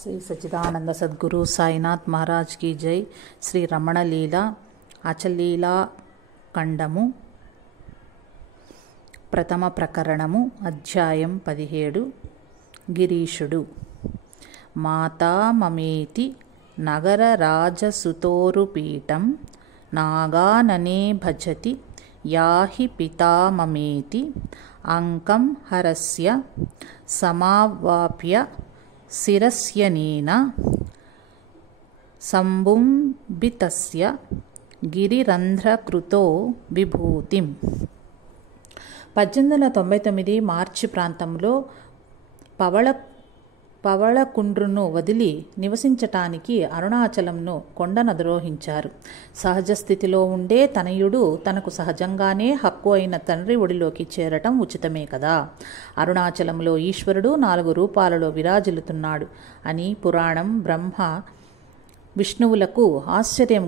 శ్రీ సచ్చిదానంద సద్గురు సాయినాథ్ మహారాజ్ की జై. శ్రీ రమణ లీల అచలీలా ఖండము ప్రథమ ప్రకరణము అధ్యాయం 17. గిరీషుడు. మాతా మమేతి నగర రాజసుతోరుపీఠం నాగాననే భజతి యాహి పితా మమేతి అంకం హరస్య సమావాప్య శిరస్యనేన సంబుంబితస్య గిరిరంధ్రకృతో విభూతిం. 1899 మార్చి ప్రాంతంలో పవళకుండ్రును వదిలి నివసించటానికి అరుణాచలంను కొండనధిరోహించారు. సహజ స్థితిలో ఉండే తనయుడు తనకు సహజంగానే హక్కు అయిన తండ్రి ఒడిలోకి చేరటం ఉచితమే కదా. అరుణాచలంలో ఈశ్వరుడు 4 రూపాలలో విరాజిల్లుతున్నాడు అని పురాణం బ్రహ్మ విష్ణువులకు ఆశ్చర్యం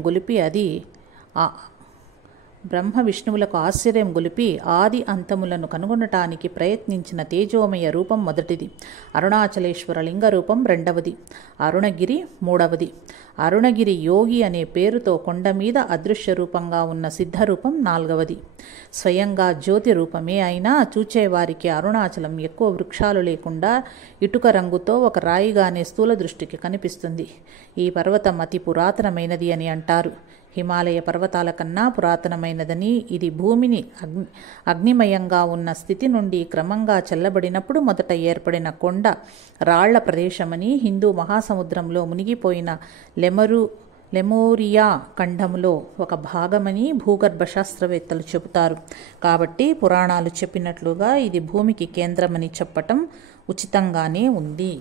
గొలిపి ఆది అంతములను కనుగొనటానికి ప్రయత్నించిన తేజోమయ రూపం మొదటిది, అరుణాచలేశ్వర లింగ రూపం రెండవది, అరుణగిరి మూడవది. అరుణగిరి యోగి అనే పేరుతో కొండ మీద అదృశ్య రూపంగా ఉన్న సిద్ధరూపం నాల్గవది. స్వయంగా జ్యోతి రూపమే అయినా చూచేవారికి అరుణాచలం ఎక్కువ వృక్షాలు లేకుండా ఇటుక రంగుతో ఒక రాయిగానే స్థూల దృష్టికి కనిపిస్తుంది. ఈ పర్వతం అతి పురాతనమైనది అని అంటారు. హిమాలయ పర్వతాల కన్నా పురాతనమైనదని, ఇది భూమిని అగ్నిమయంగా ఉన్న స్థితి నుండి క్రమంగా చల్లబడినప్పుడు మొదట ఏర్పడిన కొండ రాళ్ల ప్రదేశమని, హిందూ మహాసముద్రంలో మునిగిపోయిన లెమూరియా ఖండంలో ఒక భాగమని భూగర్భ శాస్త్రవేత్తలు చెబుతారు. కాబట్టి పురాణాలు చెప్పినట్లుగా ఇది భూమికి కేంద్రమని చెప్పటం ఉచితంగానే ఉంది.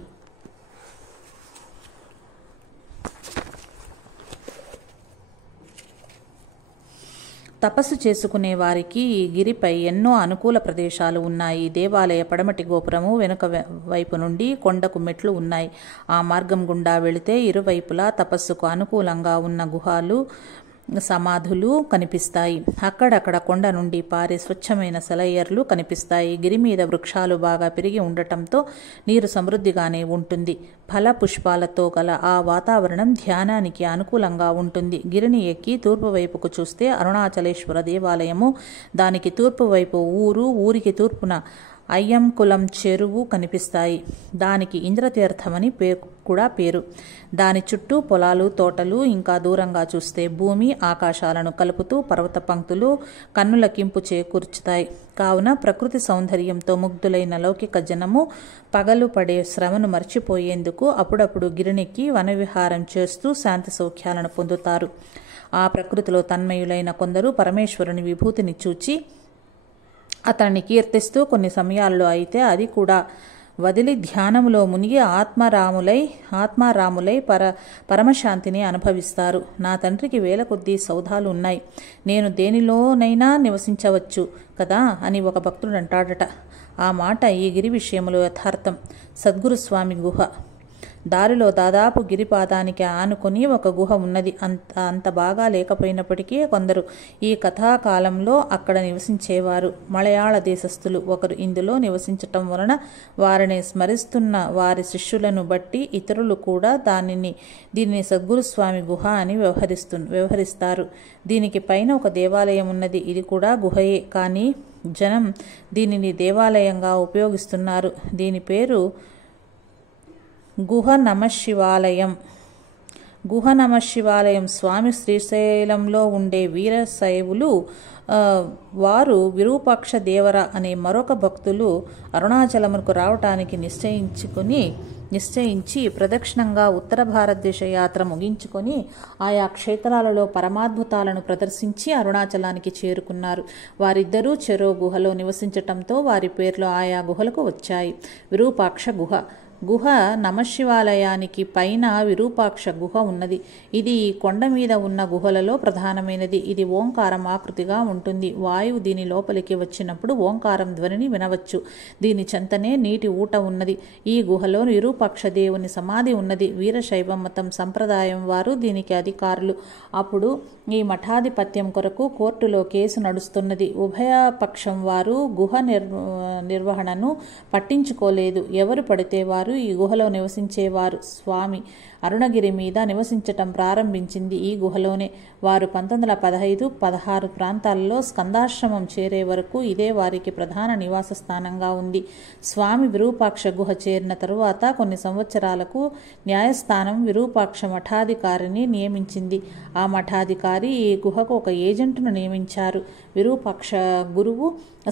తపస్సు చేసుకునే వారికి ఈ గిరిపై ఎన్నో అనుకూల ప్రదేశాలు ఉన్నాయి. దేవాలయ పడమటి గోపురము వెనుక వైపు నుండి కొండకు మెట్లు ఉన్నాయి. ఆ మార్గం గుండా వెళితే ఇరువైపులా తపస్సుకు అనుకూలంగా ఉన్న గుహాలు, సమాధులు కనిపిస్తాయి. అక్కడక్కడ కొండ నుండి పారే స్వచ్ఛమైన సెలయేర్లు కనిపిస్తాయి. గిరి మీద వృక్షాలు బాగా పెరిగి ఉండటంతో నీరు సమృద్ధిగానే ఉంటుంది. ఫల పుష్పాలతో గల ఆ వాతావరణం ధ్యానానికి అనుకూలంగా ఉంటుంది. గిరిని ఎక్కి తూర్పు వైపుకు చూస్తే అరుణాచలేశ్వర దేవాలయము, దానికి తూర్పు వైపు ఊరికి తూర్పున అయ్యంకులం చెరువు కనిపిస్తాయి. దానికి ఇంద్రతీర్థమని కూడా పేరు. దాని చుట్టూ పొలాలు, తోటలు, ఇంకా దూరంగా చూస్తే భూమి ఆకాశాలను కలుపుతూ పర్వత పంక్తులు కన్నులకింపు చేకూర్చుతాయి. కావున ప్రకృతి సౌందర్యంతో ముగ్ధులైన లౌకిక జనము పగలు పడే శ్రమను మర్చిపోయేందుకు అప్పుడప్పుడు గిరినెక్కి వనవిహారం చేస్తూ శాంతి సౌఖ్యాలను పొందుతారు. ఆ ప్రకృతిలో తన్మయులైన కొందరు పరమేశ్వరుని విభూతిని చూచి అతన్ని కీర్తిస్తూ కొన్ని సమయాల్లో అయితే అది కూడా వదిలి ధ్యానములో మునిగి ఆత్మారాములై పరమశాంతిని అనుభవిస్తారు. నా తండ్రికి వేల కొద్దీ సౌధాలు ఉన్నాయి, నేను దేనిలోనైనా నివసించవచ్చు కదా అని ఒక భక్తుడు అంటాడట. ఆ మాట ఈ గిరి విషయంలో యథార్థం. సద్గురుస్వామి గుహ దారిలో దాదాపు గిరిపాదానికి ఆనుకొని ఒక గుహ ఉన్నది. అంత బాగా లేకపోయినప్పటికీ కొందరు ఈ కథాకాలంలో అక్కడ నివసించేవారు. మలయాళ దేశస్థులు ఒకరు ఇందులో నివసించటం వలన వారిని స్మరిస్తున్న వారి శిష్యులను బట్టి ఇతరులు కూడా దీనిని సద్గురుస్వామి గుహ అని వ్యవహరిస్తారు. దీనికి పైన ఒక దేవాలయం ఉన్నది. ఇది కూడా గుహయే, కానీ జనం దీనిని దేవాలయంగా ఉపయోగిస్తున్నారు. దీని పేరు గుహ నమశివాలయం. స్వామి శ్రీశైలంలో ఉండే వీరశైవులు వారు విరూపాక్ష దేవర అనే మరొక భక్తులు అరుణాచలమునకు రావటానికి నిశ్చయించి ప్రదక్షిణంగా ఉత్తర భారతదేశ యాత్ర ముగించుకొని ఆయా క్షేత్రాలలో పరమాద్భుతాలను ప్రదర్శించి అరుణాచలానికి చేరుకున్నారు. వారిద్దరూ చెరో గుహలో నివసించటంతో వారి పేర్లు ఆయా గుహలకు వచ్చాయి. విరూపాక్ష గుహ నమశివాలయానికి పైన విరూపాక్ష గుహ ఉన్నది. ఇది ఈ కొండ మీద ఉన్న గుహలలో ప్రధానమైనది. ఇది ఓంకారం ఆకృతిగా ఉంటుంది. వాయువు దీని లోపలికి వచ్చినప్పుడు ఓంకారం ధ్వనిని వినవచ్చు. దీని చెంతనే నీటి ఊట ఉన్నది. ఈ గుహలో విరూపాక్ష దేవుని సమాధి ఉన్నది. వీరశైవ మతం సంప్రదాయం వారు దీనికి అధికారులు. అప్పుడు ఈ మఠాధిపత్యం కొరకు కోర్టులో కేసు నడుస్తున్నది. ఉభయపక్షం వారు గుహ నిర్వహణను పట్టించుకోలేదు. ఎవరు పడితే వారు వారు ఈ గుహలో నివసించేవారు. స్వామి అరుణగిరి మీద నివసించటం ప్రారంభించింది ఈ గుహలోనే. వారు 1915-16 ప్రాంతాల్లో స్కందాశ్రమం చేరే వరకు ఇదే వారికి ప్రధాన నివాస స్థానంగా ఉంది. స్వామి విరూపాక్ష గుహ చేరిన తరువాత కొన్ని సంవత్సరాలకు న్యాయస్థానం విరూపాక్ష మఠాధికారిని నియమించింది. ఆ మఠాధికారి ఈ గుహకు ఒక ఏజెంట్ను నియమించారు. విరూపాక్ష గురువు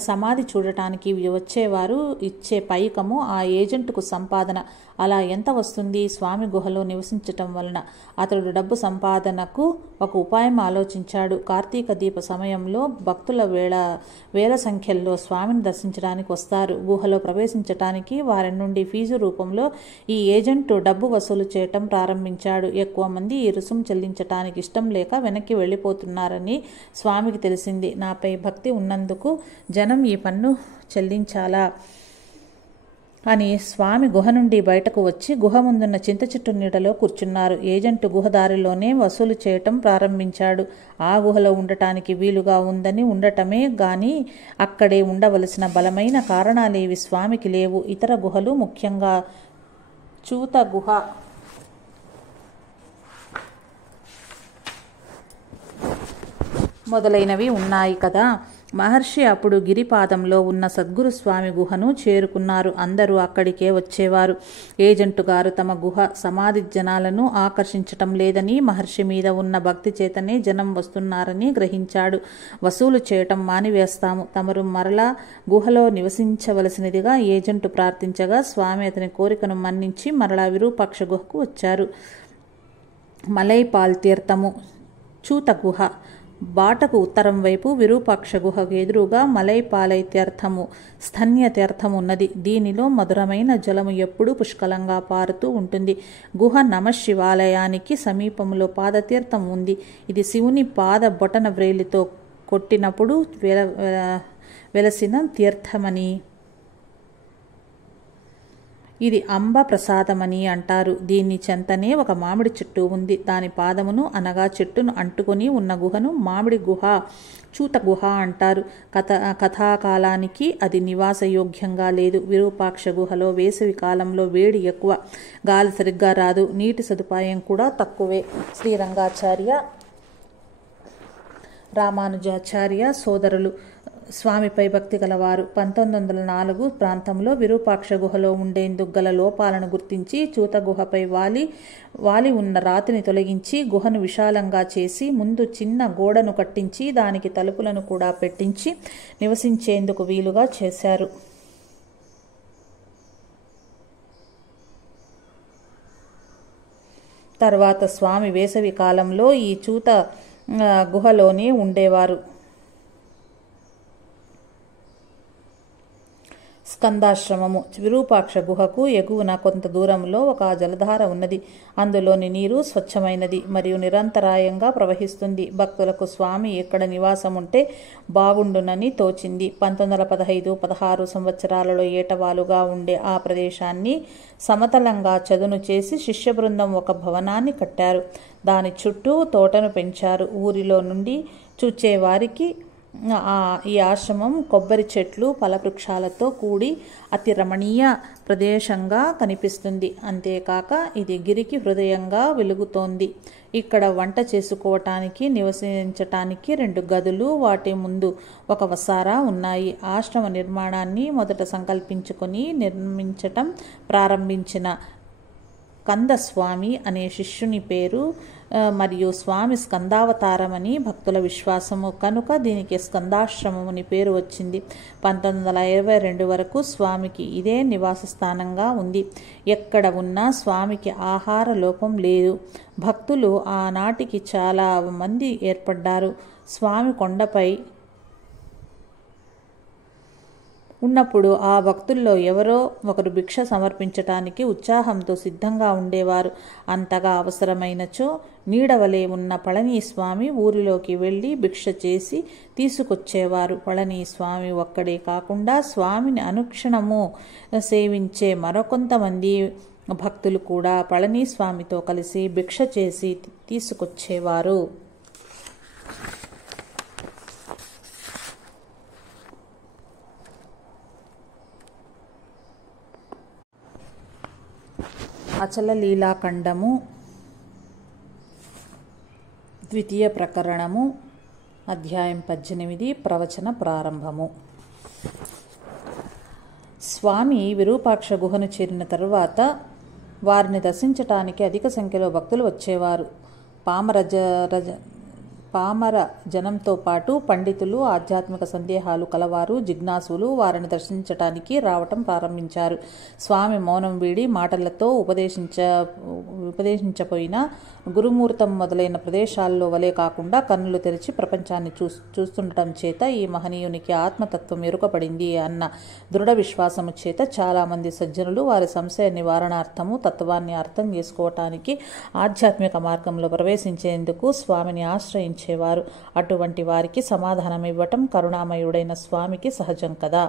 సమాధి చూడటానికి వచ్చేవారు ఇచ్చే పైకము ఆ ఏజెంటుకు సంపాదన. అలా ఎంత వస్తుంది? స్వామి గుహలో నివసించటం వలన అతడు డబ్బు సంపాదనకు ఒక ఉపాయం ఆలోచించాడు. కార్తీక దీప సమయంలో భక్తుల వేల సంఖ్యల్లో స్వామిని దర్శించడానికి వస్తారు. గుహలో ప్రవేశించటానికి వారి నుండి ఫీజు రూపంలో ఈ ఏజెంటు డబ్బు వసూలు చేయటం ప్రారంభించాడు. ఎక్కువ మంది ఈ రుసుము చెల్లించటానికి ఇష్టం లేక వెనక్కి వెళ్ళిపోతున్నారని స్వామికి తెలిసింది. నాపై భక్తి ఉన్నందుకు జనం ఈ పన్ను చెల్లించాలా అని స్వామి గుహ నుండి బయటకు వచ్చి గుహ ముందున్న చింత చెట్టు నీడలో కూర్చున్నారు. ఏజెంటు గుహదారిలోనే వసూలు చేయటం ప్రారంభించాడు. ఆ గుహలో ఉండటానికి వీలుగా ఉందని ఉండటమే గాని అక్కడే ఉండవలసిన బలమైన కారణాలేవి స్వామికి లేవు. ఇతర గుహలు, ముఖ్యంగా చూత గుహ, మొదలైనవి ఉన్నాయి కదా. మహర్షి అప్పుడు గిరిపాదంలో ఉన్న సద్గురు స్వామి గుహను చేరుకున్నారు. అందరూ అక్కడికే వచ్చేవారు. ఏజెంటు గారు తమ గుహ సమాధి జనాలను ఆకర్షించటం లేదని, మహర్షి మీద ఉన్న భక్తి చేతనే జనం వస్తున్నారని గ్రహించాడు. వసూలు చేయటం మానివేస్తాము, తమరు మరలా గుహలో నివసించవలసినదిగా ఏజెంటు ప్రార్థించగా స్వామి అతని కోరికను మన్నించి మరలా విరూపాక్ష గుహకు వచ్చారు. మలైపాల్ తీర్థము, చూత గుహ బాటకు ఉత్తరం వైపు విరూపాక్ష గుహకు ఎదురుగా మలైపాలై తీర్థము, స్తన్య తీర్థం ఉన్నది. దీనిలో మధురమైన జలము ఎప్పుడూ పుష్కలంగా పారుతూ ఉంటుంది. గుహ నమశివాలయానికి సమీపంలో పాదతీర్థం ఉంది. ఇది శివుని పాద బొటన వ్రేలితో కొట్టినప్పుడు వెలసిన తీర్థమని, ఇది అంబ ప్రసాదమని అంటారు. దీని చెంతనే ఒక మామిడి చెట్టు ఉంది. దాని పాదమును అనగా చెట్టును అంటుకొని ఉన్న గుహను మామిడి గుహ, చూత గుహ అంటారు. కథాకాలానికి అది నివాసయోగ్యంగా లేదు. విరూపాక్ష గుహలో వేసవి కాలంలో వేడి ఎక్కువ, గాలి సరిగ్గా రాదు, నీటి సదుపాయం కూడా తక్కువే. శ్రీరంగాచార్య, రామానుజాచార్య సోదరులు స్వామిపై భక్తి గలవారు. 1904 ప్రాంతంలో విరూపాక్ష గుహలో ఉండేందుకు గల లోపాలను గుర్తించి చూత గుహపై వాలి ఉన్న రాతిని తొలగించి గుహను విశాలంగా చేసి ముందు చిన్న గోడను కట్టించి దానికి తలుపులను కూడా పెట్టించి నివసించేందుకు వీలుగా చేశారు. తర్వాత స్వామి వేసవి కాలంలో ఈ చూత గుహలోనే ఉండేవారు. స్కందాశ్రమము, విరూపాక్ష గుహకు ఎగువన కొంత దూరంలో ఒక జలధార ఉన్నది. అందులోని నీరు స్వచ్ఛమైనది మరియు నిరంతరాయంగా ప్రవహిస్తుంది. భక్తులకు స్వామి ఎక్కడ నివాసం ఉంటే బాగుండునని తోచింది. 1915-16 సంవత్సరాలలో ఏటవాలుగా ఉండే ఆ ప్రదేశాన్ని సమతలంగా చదును చేసి శిష్య బృందం ఒక భవనాన్ని కట్టారు. దాని చుట్టూ తోటను పెంచారు. ఊరిలో నుండి చూచేవారికి ఈ ఆశ్రమం కొబ్బరి చెట్లు, ఫలవృక్షాలతో కూడి అతి రమణీయ ప్రదేశంగా కనిపిస్తుంది. అంతేకాక ఇది గిరికి హృదయంగా వెలుగుతోంది. ఇక్కడ వంట చేసుకోవటానికి, నివసించటానికి 2 గదులు, వాటి ముందు ఒక వసారా ఉన్నాయి. ఆశ్రమ నిర్మాణాన్ని మొదట సంకల్పించుకొని నిర్మించటం ప్రారంభించిన కందస్వామి అనే శిష్యుని పేరు మరియు స్వామి స్కందావతారమని భక్తుల విశ్వాసము కనుక దీనికి స్కందాశ్రమముని పేరు వచ్చింది. 1922 వరకు స్వామికి ఇదే నివాస స్థానంగా ఉంది. ఎక్కడ ఉన్నా స్వామికి ఆహార లోపం లేదు. భక్తులు ఆనాటికి చాలా మంది ఏర్పడ్డారు. స్వామి కొండపై ఉన్నప్పుడు ఆ భక్తుల్లో ఎవరో ఒకరు భిక్ష సమర్పించటానికి ఉత్సాహంతో సిద్ధంగా ఉండేవారు. అంతగా అవసరమైనచో నీడవలే ఉన్న పళనీస్వామి ఊరిలోకి వెళ్ళి భిక్ష చేసి తీసుకొచ్చేవారు. పళనీస్వామి ఒక్కడే కాకుండా స్వామిని అనుక్షణము సేవించే మరికొంతమంది భక్తులు కూడా పళనీస్వామితో కలిసి భిక్ష చేసి తీసుకొచ్చేవారు. అరుణాచల లీలాఖండము ద్వితీయ ప్రకరణము అధ్యాయం 18 ప్రవచన ప్రారంభము. స్వామి విరూపాక్ష గుహను చేరిన తరువాత వారిని దర్శించటానికి అధిక సంఖ్యలో భక్తులు వచ్చేవారు. పామర జనంతో పాటు పండితులు, ఆధ్యాత్మిక సందేహాలు కలవారు, జిజ్ఞాసులు వారిని దర్శించటానికి రావటం ప్రారంభించారు. స్వామి మౌనం వీడి మాటలతో ఉపదేశించపోయినా గురుమూర్తం మొదలైన ప్రదేశాల్లో వలె కాకుండా కన్నులు తెరిచి ప్రపంచాన్ని చూస్తుండటం చేత ఈ మహనీయునికి ఆత్మతత్వం ఎరుకపడింది అన్న దృఢ విశ్వాసము చేత చాలామంది సజ్జనులు వారి సంశయ నివారణార్థము తత్వాన్ని అర్థం చేసుకోవటానికి ఆధ్యాత్మిక మార్గంలో ప్రవేశించేందుకు స్వామిని ఆశ్రయించారు. అటువంటి వారికి సమాధానం ఇవ్వటం కరుణామయుడైన స్వామికి సహజం కదా.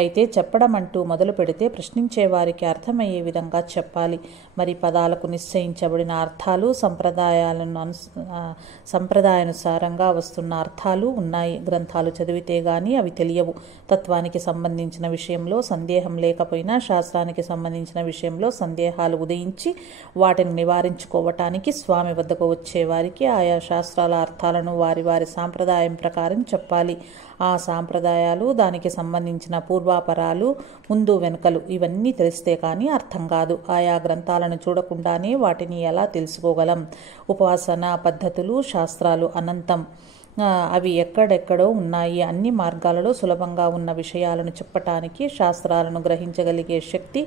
అయితే చెప్పడం అంటూ మొదలు పెడితే ప్రశ్నించే వారికి అర్థమయ్యే విధంగా చెప్పాలి. మరి పదాలకు నిశ్చయించబడిన అర్థాలు, సంప్రదాయానుసారంగా వస్తున్న అర్థాలు ఉన్నాయి. గ్రంథాలు చదివితే గాని అవి తెలియవు. తత్వానికి సంబంధించిన విషయంలో సందేహం లేకపోయినా శాస్త్రానికి సంబంధించిన విషయంలో సందేహాలు ఉదయించి వాటిని నివారించుకోవటానికి స్వామి వద్దకు వచ్చేవారికి ఆయా శాస్త్రాల అర్థాలను వారి వారి సాంప్రదాయం ప్రకారం చెప్పాలి. ఆ సాంప్రదాయాలు, దానికి సంబంధించిన పూర్వాపరాలు, ముందు వెనుకలు ఇవన్నీ తెలిస్తే కానీ అర్థం కాదు. ఆయా గ్రంథాలను చూడకుండానే వాటిని ఎలా తెలుసుకోగలం? ఉపాసన పద్ధతులు, శాస్త్రాలు అనంతం. అవి ఎక్కడెక్కడో ఉన్నాయి. అన్ని మార్గాలలో సులభంగా ఉన్న విషయాలను చెప్పటానికి, శాస్త్రాలను గ్రహించగలిగే శక్తి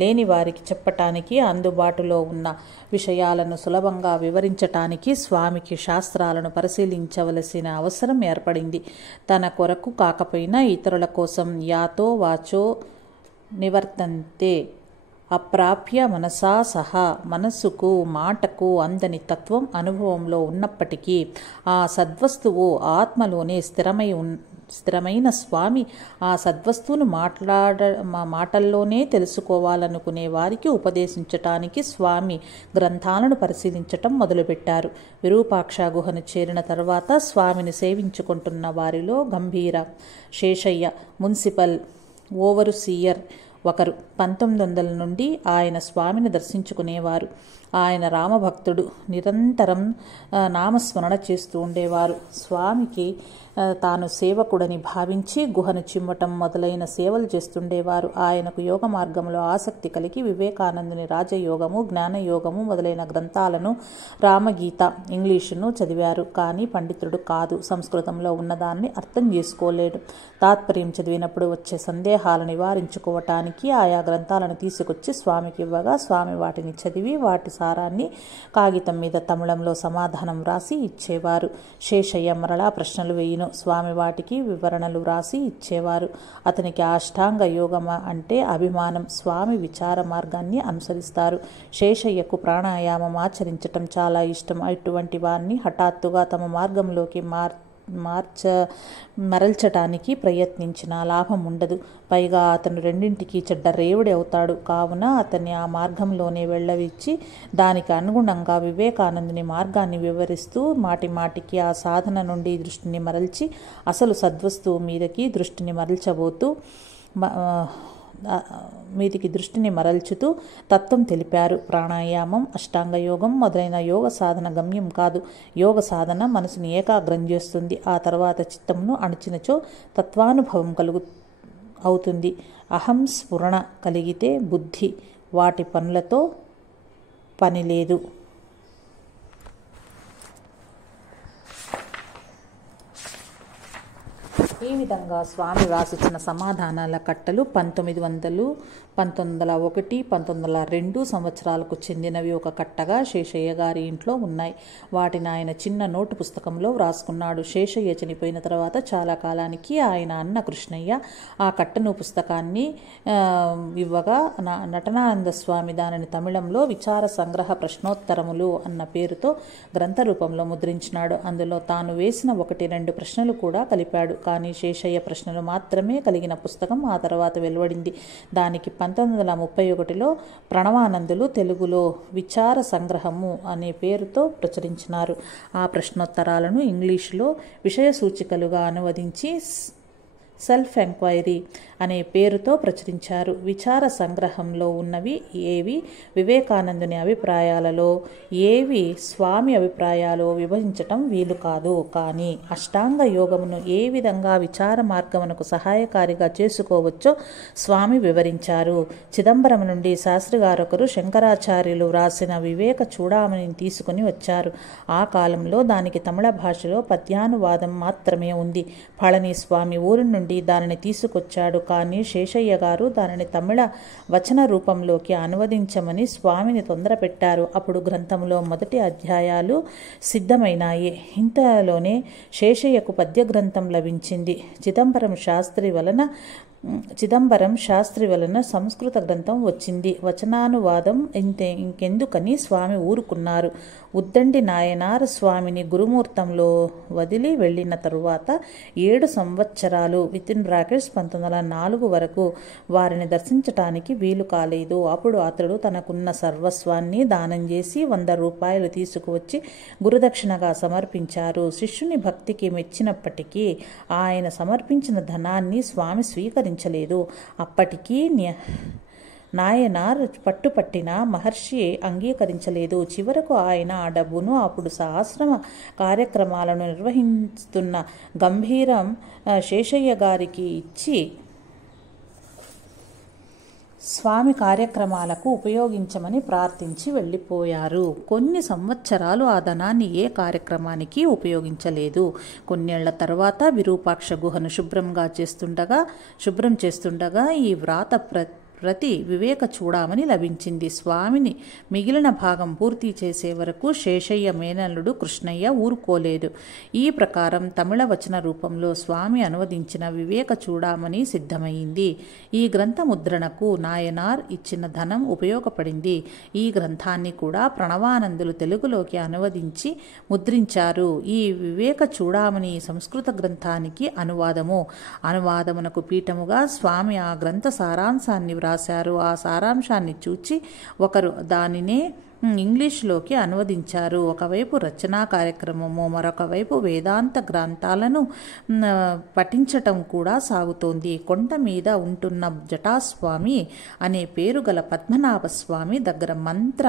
లేని వారికి చెప్పటానికి, అందుబాటులో ఉన్న విషయాలను సులభంగా వివరించటానికి స్వామికి శాస్త్రాలను పరిశీలించవలసిన అవసరం ఏర్పడింది. తన కొరకు కాకపోయినా ఇతరుల కోసం యాతో వాచో నివర్తంతే అప్రాప్య మనసా సహా, మనస్సుకు మాటకు అందని తత్వం అనుభవంలో ఉన్నప్పటికీ ఆ సద్వస్తువు ఆత్మలోనే స్థిరమైన స్వామి ఆ సద్వస్తువును మాటల్లోనే తెలుసుకోవాలనుకునే వారికి ఉపదేశించటానికి స్వామి గ్రంథాలను పరిశీలించటం మొదలుపెట్టారు. విరూపాక్ష గుహను చేరిన తర్వాత స్వామిని సేవించుకుంటున్న వారిలో గంభీర శేషయ్య, మున్సిపల్ ఓవరుసీయర్ ఒకరు. 1900 నుండి ఆయన స్వామిని దర్శించుకునేవారు. ఆయన రామభక్తుడు. నిరంతరం నామస్మరణ చేస్తూ ఉండేవారు. స్వామికి తాను సేవకుడని భావించి గుహను చిమ్మటం మొదలైన సేవలు చేస్తుండేవారు. ఆయనకు యోగ మార్గంలో ఆసక్తి కలిగి వివేకానందుని రాజయోగము, జ్ఞానయోగము మొదలైన గ్రంథాలను, రామగీత ఇంగ్లీషును చదివారు. కానీ పండితుడు కాదు. సంస్కృతంలో ఉన్నదాన్ని అర్థం చేసుకోలేడు. తాత్పర్యం చదివినప్పుడు వచ్చే సందేహాలు నివారించుకోవటానికి ఆయా గ్రంథాలను తీసుకొచ్చి స్వామికి ఇవ్వగా స్వామి వాటిని చదివి వాటి సారాన్ని కాగితం మీద తమిళంలో సమాధానం వ్రాసి ఇచ్చేవారు. శేషయ్య మరలా ప్రశ్నలు వేయును. స్వామి వాటికి వివరణలు వ్రాసి ఇచ్చేవారు. అతనికి అష్టాంగ యోగం అంటే అభిమానం. స్వామి విచార మార్గాన్ని అనుసరిస్తారు. శేషయ్యకు ప్రాణాయామం ఆచరించటం చాలా ఇష్టం. ఇటువంటి వారిని హఠాత్తుగా తమ మార్గంలోకి మరల్చటానికి ప్రయత్నించిన లాభం ఉండదు. పైగా అతను రెండింటికి చెడ్డ రేవుడి అవుతాడు. కావున అతన్ని ఆ మార్గంలోనే వెళ్ళవిచ్చి దానికి అనుగుణంగా వివేకానందుని మార్గాన్ని వివరిస్తూ మాటిమాటికి ఆ సాధన నుండి దృష్టిని మరల్చి అసలు సద్వస్తువు మీదకి దృష్టిని మరల్చుతూ తత్వం తెలిపారు. ప్రాణాయామం, అష్టాంగయోగం మొదలైన యోగ సాధన గమ్యం కాదు. యోగ సాధన మనసుని ఏకాగ్రం చేస్తుంది. ఆ తర్వాత చిత్తమును అణచినచో తత్వానుభవం అవుతుంది. అహం స్ఫురణ కలిగితే బుద్ధి వాటి పనులతో పని లేదు. ఈ విధంగా స్వామి రాసిచ్చిన సమాధానాల కట్టలు 1900, 1901, 1902 సంవత్సరాలకు చెందినవి ఒక కట్టగా శేషయ్య గారి ఇంట్లో ఉన్నాయి. వాటిని ఆయన చిన్న నోటు పుస్తకంలో వ్రాసుకున్నాడు. శేషయ్య చనిపోయిన తర్వాత చాలా కాలానికి ఆయన అన్న కృష్ణయ్య ఆ కట్టను పుస్తకాన్ని ఇవ్వగా నటనానంద స్వామి దానిని తమిళంలో విచార సంగ్రహ ప్రశ్నోత్తరములు అన్న పేరుతో గ్రంథ రూపంలో ముద్రించినాడు. అందులో తాను వేసిన 1-2 ప్రశ్నలు కూడా కలిపాడు. కానీ శేషయ్య ప్రశ్నలు మాత్రమే కలిగిన పుస్తకం ఆ తర్వాత వెలువడింది. దానికి 1931లో ప్రణవానందులు తెలుగులో విచార సంగ్రహము అనే పేరుతో ప్రచురించినారు. ఆ ప్రశ్నోత్తరాలను ఇంగ్లీషులో విషయ సూచికలుగా అనువదించి సెల్ఫ్ ఎంక్వైరీ అనే పేరుతో ప్రచురించారు. విచార సంగ్రహంలో ఉన్నవి ఏవి వివేకానందుని అభిప్రాయాలలో, ఏవి స్వామి అభిప్రాయాలు విభజించటం వీలు కాదు. కానీ అష్టాంగ యోగమును ఏ విధంగా విచార మార్గమునకు సహాయకారిగా చేసుకోవచ్చో స్వామి వివరించారు. చిదంబరం నుండి శాస్త్రి గారొకరు శంకరాచార్యులు వ్రాసిన వివేక చూడామణిని తీసుకుని వచ్చారు. ఆ కాలంలో దానికి తమిళ భాషలో పద్యానువాదం మాత్రమే ఉంది. పళనిస్వామి ఊరి నుండి దానిని తీసుకొచ్చాడు. కానీ శేషయ్య గారు దానిని తమిళ వచన రూపంలోకి అనువదించమని స్వామిని తొందర పెట్టారు. అప్పుడు గ్రంథంలో మొదటి అధ్యాయాలు సిద్ధమైనాయి. ఇంతలోనే శేషయ్యకు పద్య గ్రంథం లభించింది. చిదంబరం శాస్త్రి వలన సంస్కృత గ్రంథం వచ్చింది. వచనానువాదం ఇంకెందుకని స్వామి ఊరుకున్నారు. ఉద్దండి నాయనార్ స్వామిని గురుమూర్తంలో వదిలి వెళ్ళిన తరువాత 7 సంవత్సరాలు (1904) వరకు వారిని దర్శించటానికి వీలు కాలేదు. అప్పుడు అతడు తనకున్న సర్వస్వాన్ని దానం చేసి 100 రూపాయలు తీసుకువచ్చి గురుదక్షిణగా సమర్పించారు. శిష్యుని భక్తికి మెచ్చినప్పటికీ ఆయన సమర్పించిన ధనాన్ని స్వామి స్వీకరించలేదు. అప్పటికీ నాయనార్ పట్టుపట్టిన మహర్షి అంగీకరించలేదు. చివరకు ఆయన ఆ డబ్బును అప్పుడు ఆశ్రమ కార్యక్రమాలను నిర్వహిస్తున్న గంభీరం శేషయ్య గారికి ఇచ్చి స్వామి కార్యక్రమాలకు ఉపయోగించమని ప్రార్థించి వెళ్ళిపోయారు. కొన్ని సంవత్సరాలు ఆ ధనాన్ని ఏ కార్యక్రమానికి ఉపయోగించలేదు. కొన్నేళ్ల తర్వాత విరూపాక్ష గుహను శుభ్రం చేస్తుండగా ఈ వ్రాత ప్రతి వివేక చూడామని లభించింది. స్వామిని మిగిలిన భాగం పూర్తి చేసే వరకు శేషయ్య మేనల్లుడు కృష్ణయ్య ఊరుకోలేదు. ఈ ప్రకారం తమిళ వచన రూపంలో స్వామి అనువదించిన వివేక చూడామని సిద్ధమైంది. ఈ గ్రంథ ముద్రణకు నాయనార్ ఇచ్చిన ధనం ఉపయోగపడింది. ఈ గ్రంథాన్ని కూడా ప్రణవానందులు తెలుగులోకి అనువదించి ముద్రించారు. ఈ వివేక చూడామని సంస్కృత గ్రంథానికి అనువాదమునకు పీఠముగా స్వామి ఆ గ్రంథ సారాంశాన్ని రాశారు. ఆ సారాంశాన్ని చూచి ఒకరు దానినే ఇంగ్లీష్లోకి అనువదించారు. ఒకవైపు రచనా కార్యక్రమము, మరొక వైపు వేదాంత గ్రంథాలను పఠించటం కూడా సాగుతోంది. కొండ మీద ఉంటున్న జటాస్వామి అనే పేరు గల పద్మనాభస్వామి దగ్గర మంత్ర,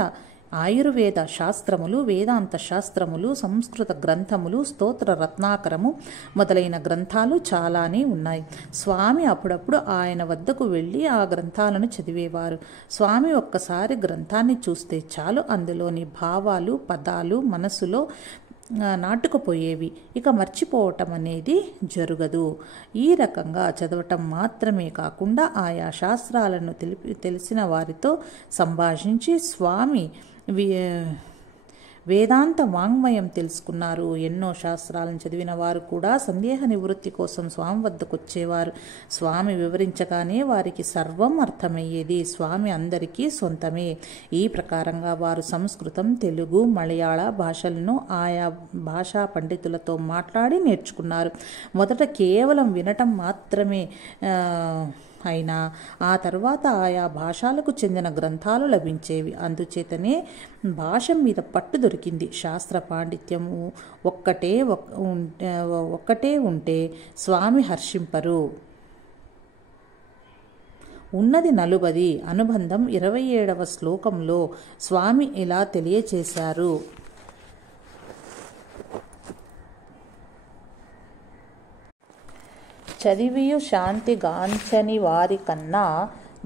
ఆయుర్వేద శాస్త్రములు, వేదాంత శాస్త్రములు, సంస్కృత గ్రంథములు, స్తోత్ర రత్నాకరము మొదలైన గ్రంథాలు చాలానే ఉన్నాయి. స్వామి అప్పుడప్పుడు ఆయన వద్దకు వెళ్ళి ఆ గ్రంథాలను చదివేవారు. స్వామి ఒక్కసారి గ్రంథాన్ని చూస్తే చాలు అందులోని భావాలు, పదాలు మనసులో నాటుకుపోయేవి. ఇక మర్చిపోవటం అనేది జరగదు. ఈ రకంగా చదవటం మాత్రమే కాకుండా ఆయా శాస్త్రాలను తెలిసిన వారితో సంభాషించి స్వామి వేదాంత వాంగ్మయం తెలుసుకున్నారు. ఎన్నో శాస్త్రాలను చదివిన వారు కూడా సందేహ నివృత్తి కోసం స్వామి వద్దకు వచ్చేవారు. స్వామి వివరించగానే వారికి సర్వం అర్థమయ్యేది. స్వామి అందరికీ సొంతమే. ఈ ప్రకారంగా వారు సంస్కృతం, తెలుగు, మలయాళ భాషలను ఆయా భాషా పండితులతో మాట్లాడి నేర్చుకున్నారు. మొదట కేవలం వినటం మాత్రమే అయినా ఆ తర్వాత ఆయా భాషలకు చెందిన గ్రంథాలు లభించేవి. అందుచేతనే భాష మీద పట్టు దొరికింది. శాస్త్ర పాండిత్యము ఒక్కటే ఉంటే స్వామి హర్షింపరు. ఉన్నది 40. అనుబంధం 27వ శ్లోకంలో స్వామి ఇలా తెలియచేశారు. చదివియు శాంతి గాంచని వారి కన్నా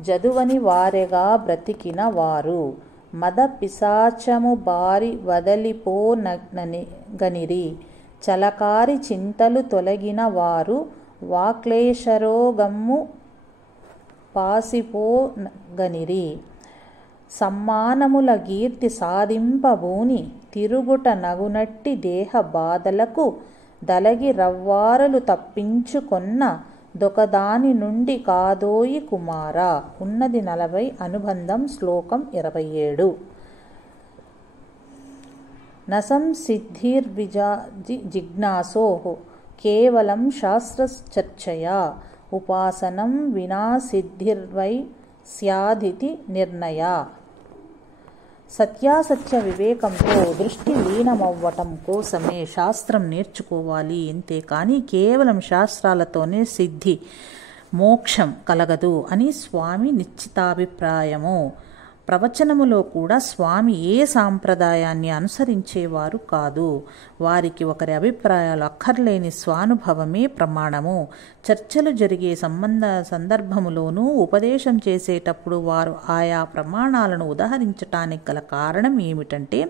జదువని వారెగా బ్రతికిన వారు మద పిశాచము బారి వదలిపోనగనిరి. చలకారి చింతలు తొలగిన వారు వాక్లేశరోగమ్ము పాసిపోగనిరి. సమ్మానముల కీర్తి సాధింపబూని తిరుగుట నగునట్టి దేహ బాధలకు దలగి రవ్వారలు తప్పించుకొన్న దొకదాని నుండి కాదోయి కుమారా. ఉన్నది 40. అనుబంధం శ్లోకం 27. నసంసిద్ధిర్జిజ్ఞాసోః కేవలం శాస్త్రచర్చయా ఉపాసనం వినా సిద్ధిర్వై స్యాదితి నిర్ణయ. సత్యాసత్య వివేకంతో దృష్టి లీనమవ్వటం కోసమే శాస్త్రం నేర్చుకోవాలి. అంతేకాని కేవలం శాస్త్రాలతోనే సిద్ధి మోక్షం కలగదు అని స్వామి నిశ్చితాభిప్రాయము. ప్రవచనములో కూడా స్వామి ఏ సాంప్రదాయాన్ని అనుసరించేవారు కాదు. వారికి ఒకరి అభిప్రాయాలు అక్కర్లేని స్వానుభవమే ప్రమాణము. చర్చలు జరిగే సందర్భములోనూ ఉపదేశం చేసేటప్పుడు వారు ఆయా ప్రమాణాలను ఉదహరించటానికి గల కారణం ఏమిటంటే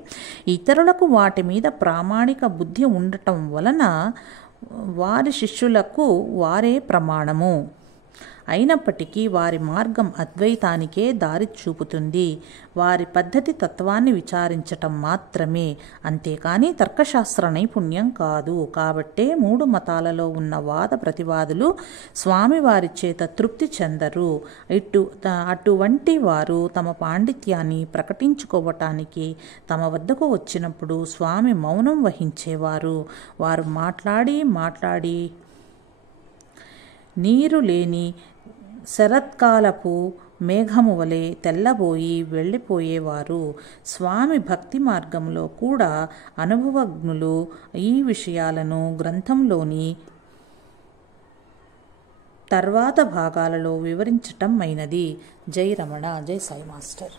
ఇతరులకు వాటి మీద ప్రామాణిక బుద్ధి ఉండటం వలన వారి శిష్యులకు వారే ప్రమాణము. అయినప్పటికీ వారి మార్గం అద్వైతానికే దారి చూపుతుంది. వారి పద్ధతి తత్వాన్ని విచారించటం మాత్రమే, అంతేకాని తర్కశాస్త్ర నైపుణ్యం కాదు. కాబట్టే 3 మతాలలో ఉన్న వాద ప్రతివాదులు స్వామివారి చేత తృప్తి చెందరు. అటువంటి వారు తమ పాండిత్యాన్ని ప్రకటించుకోవటానికి తమ వద్దకు వచ్చినప్పుడు స్వామి మౌనం వహించేవారు. వారు మాట్లాడి నీరు లేని శరత్కాలపు మేఘము వలె తెల్లబోయి వెళ్ళిపోయేవారు. స్వామి భక్తి మార్గంలో కూడా అనుభవజ్ఞులు ఈ విషయాలను గ్రంథంలోని తర్వాత భాగాలలో వివరించటం అయినది. జై రమణ. జై సాయి మాస్టర్.